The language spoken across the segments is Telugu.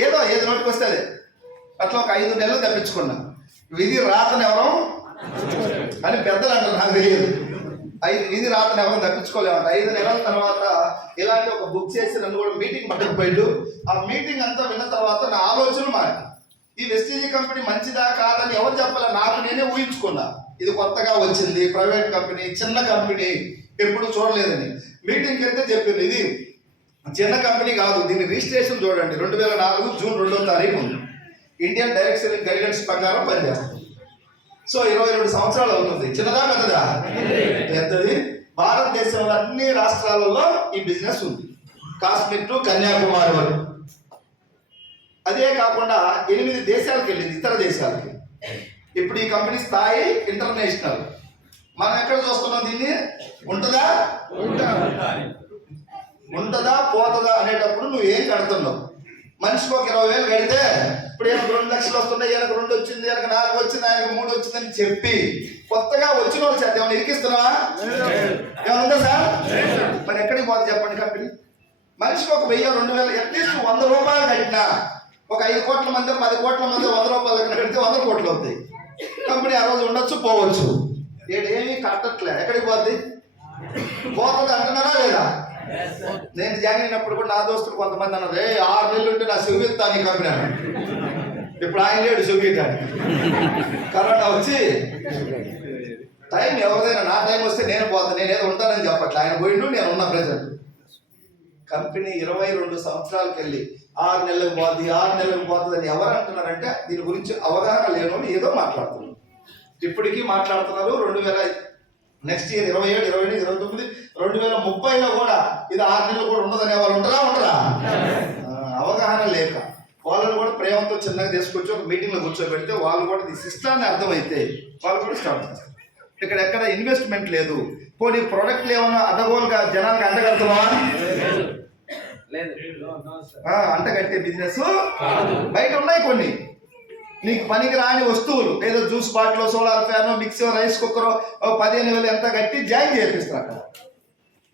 ఏది నోటికి వస్తే అదే. అట్లా ఒక 5 నెలలు తప్పించుకున్నా. విధి రాతను ఎవరు అని పెద్దలు అంటారు, నాకు తెలియదు. విధి రాతను ఎవరు తప్పించుకోలేమంట. 5 నెలల తర్వాత ఇలాంటి ఒక బుక్ చేసి నన్ను కూడా మీటింగ్ పట్టుకుపోయాడు. ఆ మీటింగ్ అంతా విన్న తర్వాత నా ఆలోచన మారి, ఈ వెస్టీజ్ కంపెనీ మంచిదా కాదని ఎవరు చెప్పాలి, నాకు నేనే ఊహించుకున్నా. ఇది కొత్తగా వచ్చింది, ప్రైవేట్ కంపెనీ, చిన్న కంపెనీ, ఎప్పుడు చూడలేదని. మీటింగ్కి వెళ్తే చెప్పింది ఇది చిన్న కంపెనీ కాదు, దీని రిజిస్ట్రేషన్ చూడండి 2004 జూన్ 2వ తారీఖు ఉంది. ఇండియన్ డైరెక్ట్ సెల్లింగ్ గైడెన్స్ ప్రకారం పనిచేస్తుంది. సో 22 సంవత్సరాలు అవుతుంది. చిన్నదా పెద్దదా? పెద్దది. భారతదేశంలో అన్ని రాష్ట్రాలలో ఈ బిజినెస్ ఉంది, కాశ్మీర్ టు కన్యాకుమారి వరకు. అదే కాకుండా 8 దేశాలకు వెళ్ళింది, ఇతర దేశాలకి. ఇప్పుడు ఈ కంపెనీ స్థాయి ఇంటర్నేషనల్. మనం ఎక్కడ చూస్తున్నాం దీన్ని? ఉంటుందా పోతుందా అనేటప్పుడు నువ్వు ఏం కడుతున్నావు? మనిషికి ఒక 20,000 కడితే ఇప్పుడు ఏమైనా 2 లక్షలు వస్తున్నాయి, ఈయనకు 2 వచ్చింది, ఈయనకు 4 వచ్చింది, ఆయనకు 3 వచ్చిందని చెప్పి కొత్తగా వచ్చిన వాళ్ళు చేత ఏమైనా ఇరికిస్తున్నావా? ఏమైనా ఉందా సార్? మరి ఎక్కడికి పోతుంది చెప్పండి కంపెనీ? మనిషికి ఒక 1000, 2000, అట్లీస్ట్ 100 రూపాయలు కట్టినా ఒక 5 కోట్ల మంది 10 కోట్ల మంది 100 రూపాయలు కడితే 100 కోట్లు అవుతాయి. కంపెనీ ఆ రోజు ఉండొచ్చు, పోవచ్చు. ఏమీ కట్టట్లే. ఎక్కడికి పోద్ది? పోతుంది అంటున్నారా లేదా? నేను జాయిన్ అయినప్పుడు కూడా నా దోస్తులు కొంతమంది అన్నారు, 6 నెలలు ఉంటే నా సువిత్తా నీ కంపెనీ అన్నాడు. ఇప్పుడు ఆయన లేడు సువితాడు. కరోనా వచ్చి టైం ఎవరిదైనా నా టైం వస్తే నేను పోతాను, నేను ఏదో ఉంటానని చెప్పట్లే. ఆయన పోయిండు, నేను ఉన్న ప్రజెంట్. కంపెనీ 22 సంవత్సరాలకు వెళ్ళి 6 నెలలకు పోతుంది, 6 నెలలకు పోతుంది అని ఎవరు అంటున్నారంటే దీని గురించి అవగాహన లేను అని ఏదో మాట్లాడుతున్నారు. ఇప్పటికీ మాట్లాడుతున్నారు. నెక్స్ట్ ఇయర్ 27, 28, 29, 2030లో కూడా ఇది 6 నెలలు కూడా ఉండదనే వాళ్ళు ఉంటారా? అవగాహన లేక వాళ్ళని కూడా ప్రేమతో చిన్నగా తీసుకొచ్చి ఒక మీటింగ్లో కూర్చోబెడితే వాళ్ళు కూడా ఈ సిస్టాన్ని అర్థమైతే వాళ్ళు కూడా స్టార్ట్ చేస్తారు. ఇక్కడ ఎక్కడ ఇన్వెస్ట్మెంట్ లేదు. పోనీ ప్రోడక్ట్లు ఏమన్నా అడ్డగోలుగా జనానికి అంటగడుతున్నావా? అంటగట్టే బిజినెస్ బయట ఉన్నాయి కొన్ని. నీకు పనికి రాని వస్తువులు, ఏదో juice bottle, solar fan, mixer, rice cooker 15,000 ఎంత కట్టి జాయిన్ చేపిస్తారు అక్కడ.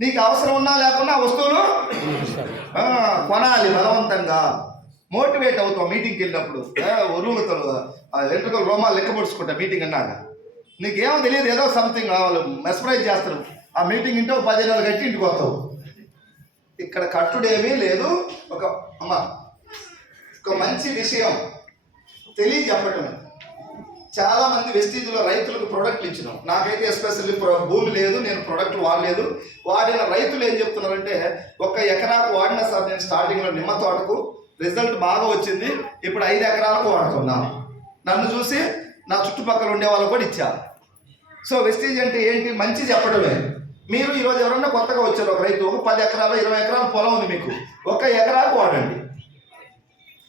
నీకు అవసరం ఉన్నా లేకున్నా వస్తువులు కొనాలి బలవంతంగా. మోటివేట్ అవుతావు మీటింగ్కి వెళ్ళినప్పుడు. ఒరుగుతారు, వెంట్రుకలు రోమాలు లెక్క పొడుచుకుంటా మీటింగ్ అన్నాక. నీకేమో తెలియదు, ఏదో సంథింగ్ వాళ్ళు మెస్మరైజ్ చేస్తారు. ఆ మీటింగ్ ఇంటే 10,000 కట్టి ఇంటికి వస్తావు. ఇక్కడ కట్టుడేమీ లేదు. ఒక మంచి విషయం తెలియజెప్పటం. చాలా మంది వెస్టీజ్లో రైతులకు ప్రోడక్ట్లు ఇచ్చినాం. నాకైతే ఎస్పెషల్లీ భూమి లేదు, నేను ప్రోడక్ట్లు వాడలేదు. వాడిన రైతులు ఏం చెప్తున్నారంటే, 1 ఎకరాకు వాడినా సార్ నేను స్టార్టింగ్లో నిమ్మ తోటకు రిజల్ట్ బాగా వచ్చింది, ఇప్పుడు 5 ఎకరాలకు వాడుతున్నాను. నన్ను చూసి నా చుట్టుపక్కల ఉండే వాళ్ళు కూడా ఇచ్చారు. సో వెస్టీజ్ అంటే ఏంటి? మంచి చెప్పడమే. మీరు ఈరోజు ఎవరన్నా కొత్తగా వచ్చారు, ఒక రైతు, ఒక 10 ఎకరాలు 20 ఎకరాల పొలం ఉంది మీకు, 1 ఎకరాకు వాడండి.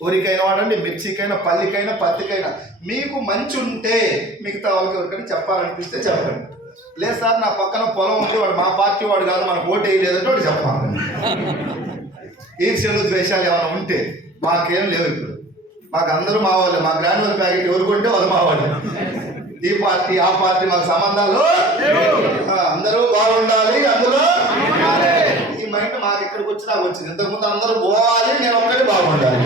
వరికైనా వాడండి, మిర్చికైనా, పల్లికైనా, పత్తికైనా. మీకు మంచి ఉంటే మిగతా వాళ్ళకి ఎవరికైనా చెప్పాలనిపిస్తే చెప్పండి. లేదు సార్ నా పక్కన పొలం ఉంది, వాడు మా పార్టీ వాడు కాదు, మనకు ఓటు వేయలేదంటే వాడు చెప్పాలి. ఈర్ష్యలు ద్వేషాలు ఏమైనా ఉంటే మాకేం లేవు. ఇప్పుడు మాకు అందరూ మా వాళ్ళే. మా గ్రాన్యువల్ ప్యాకెట్ ఎవరు కొంటే వాళ్ళు మా వాళ్ళే. ఈ పార్టీ ఆ పార్టీ మాకు సంబంధాలు అందరూ బాగుండాలి. అందులో ఈ మైండ్ మాకు ఇక్కడికి వచ్చి నాకు వచ్చింది. ఇంతకుముందు అందరూ పోవాలి, నేను ఒక్కడే బాగుండాలి.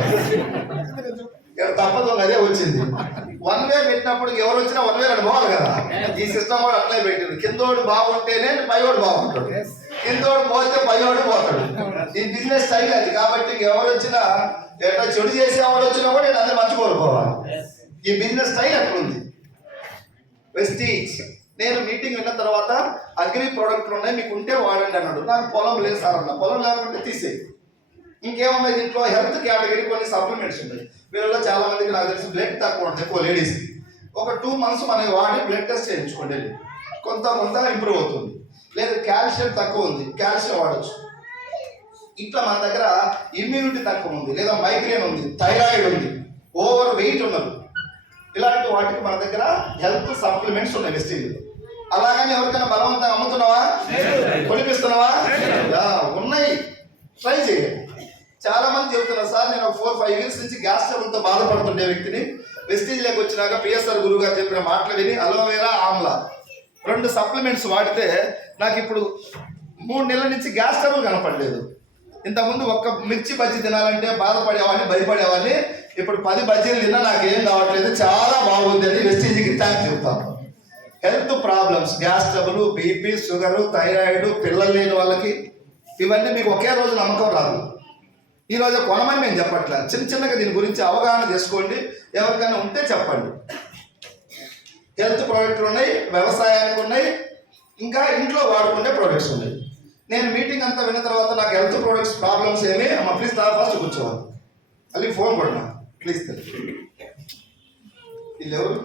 ఇక్కడ తప్పదు, అదే వచ్చింది. 1 వే పెట్టినప్పుడు ఎవరు వచ్చినా 1 వే అని పోవాలి కదా. ఈ సిస్టమ్ కూడా అట్లే పెట్టింది. కిందోడు బాగుంటేనే పైవాడు బాగుంటాడు, కిందోడు పోతే పైవాడు పోతాడు. ఈ బిజినెస్ స్టైల్ అది. కాబట్టి ఎవరు వచ్చినా, ఎట్లా చెడు చేసేవాడు వచ్చినా కూడా నేను అందరూ మంచి కోరుకోవాలి. ఈ బిజినెస్ స్టైల్ అట్లుంది. వెస్టీజ్ నేను మీటింగ్ విన్న తర్వాత అగ్రి ప్రోడక్ట్లు ఉన్నాయి, మీకు ఉంటే వాడండి అన్నాడు. నాకు పొలం లేదు సార్ అన్న. పొలం లేకుంటే తీసేయి. ఇంకేమున్నాయి దీంట్లో? హెల్త్ కేటగిరీ కొన్ని సప్లిమెంట్స్ ఉన్నాయి. వీళ్ళలో చాలా మందికి నాకు తెలిసి బ్లడ్ తక్కువ ఉంటుంది ఎక్కువ లేడీస్కి. ఒక 2 months మనకి వాడి బ్లడ్ టెస్ట్ చేయించుకోండి, కొంత ఇంప్రూవ్ అవుతుంది. లేదు కాల్షియం తక్కువ ఉంది, కాల్షియం వాడచ్చు. ఇట్లా మన దగ్గర ఇమ్యూనిటీ తక్కువ ఉంది, లేదా మైగ్రేన్ ఉంది, థైరాయిడ్ ఉంది, ఓవర్ వెయిట్ ఉన్నారు, ఇలాంటి వాటికి మన దగ్గర హెల్త్ సప్లిమెంట్స్ ఉన్నాయి వెస్టీజ్లో. అలాగని ఎవరికైనా బలవంతంగా అమ్ముతున్నావా, కొనిపిస్తున్నావా? ఉన్నాయి, ట్రై చేయండి. చాలా మంది చెబుతున్నారు సార్ నేను 4-5 years నుంచి గ్యాస్ ట్రబుల్తో బాధపడుతుండే వ్యక్తిని, వెస్టీజ్లోకి వచ్చినాక పిఎస్ఆర్ గురువు గారు చెప్పిన మాటలు విని అలోవెరా, ఆమ్లా 2 సప్లిమెంట్స్ వాడితే నాకు ఇప్పుడు 3 నెలల నుంచి గ్యాస్ ట్రబుల్ కనపడలేదు. ఇంతకుముందు ఒక్క మిర్చి బజ్జీ తినాలంటే బాధపడేవాడిని, భయపడేవాడిని. ఇప్పుడు 10 బజ్జీలు తిన్నా నాకేం కావట్లేదు, చాలా బాగుంది అని వెస్టీజ్కి థ్యాంక్స్ చెప్తాను. Health problems, gas trouble, BP, sugar, thyroid, పిల్లలు లేని వాళ్ళకి ఇవన్నీ మీకు ఒకే రోజు నమ్మకం రాదు. ఈరోజు కొనమని మేము చెప్పట్లేదు, చిన్న చిన్నగా దీని గురించి అవగాహన చేసుకోండి. ఎవరికైనా ఉంటే చెప్పండి. హెల్త్ ప్రోడక్ట్లు ఉన్నాయి, వ్యవసాయానికి ఉన్నాయి, ఇంకా ఇంట్లో వాడుకునే ప్రోడక్ట్స్ ఉన్నాయి. నేను మీటింగ్ అంతా విన్న తర్వాత నాకు హెల్త్ ప్రోడక్ట్స్ ప్రాబ్లమ్స్ ఏమి అమ్మ ప్లీజ్ ఫస్ట్ కూర్చోవాలి, అది ఫోన్ కొట్టినా ప్లీజ్ వీళ్ళు ఎవరు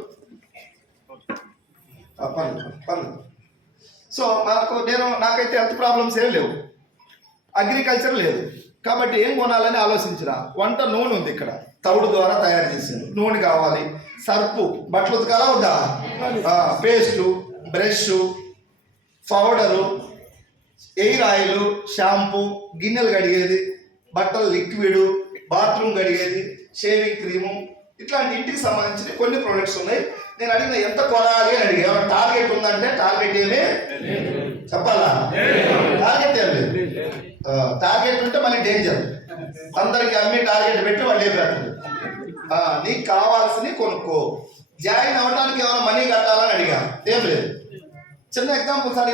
పర్లేదు. సో నాకైతే హెల్త్ ప్రాబ్లమ్స్ ఏం లేవు, అగ్రికల్చర్ లేదు, కాబట్టి ఏం కొనాలని ఆలోచించిన. వంట నూనె ఉంది ఇక్కడ, తవుడు ద్వారా తయారు చేసింది నూనె కావాలి. సర్పు, బట్టలు ఉతకాలా వద్దా, paste, brush, powder, air oil, shampoo, గిన్నెలు కడిగేది, బట్టలు లిక్విడ్, బాత్రూమ్ కడిగేది, షేవింగ్ క్రీము, ఇట్లాంటి ఇంటికి సంబంధించిన కొన్ని ప్రొడక్ట్స్ ఉన్నాయి. నేను అడిగిన ఎంత కొనాలి అని అడిగా. టార్గెట్ ఉందంటే టార్గెట్ ఏమి చెప్పాలా, టార్గెట్ ఏం లేదు. టార్గెట్ ఉంటే మళ్ళీ డేంజర్, అందరికి అమ్మి టార్గెట్ పెట్టి వాళ్ళు ఏపెడతారు. నీకు కావాల్సినవి కొనుక్కో. జాయిన్ అవ్వడానికి ఏమైనా మనీ కట్టాలని అడిగా, ఏం లేదు. చిన్న ఎగ్జాంపుల్ సార్,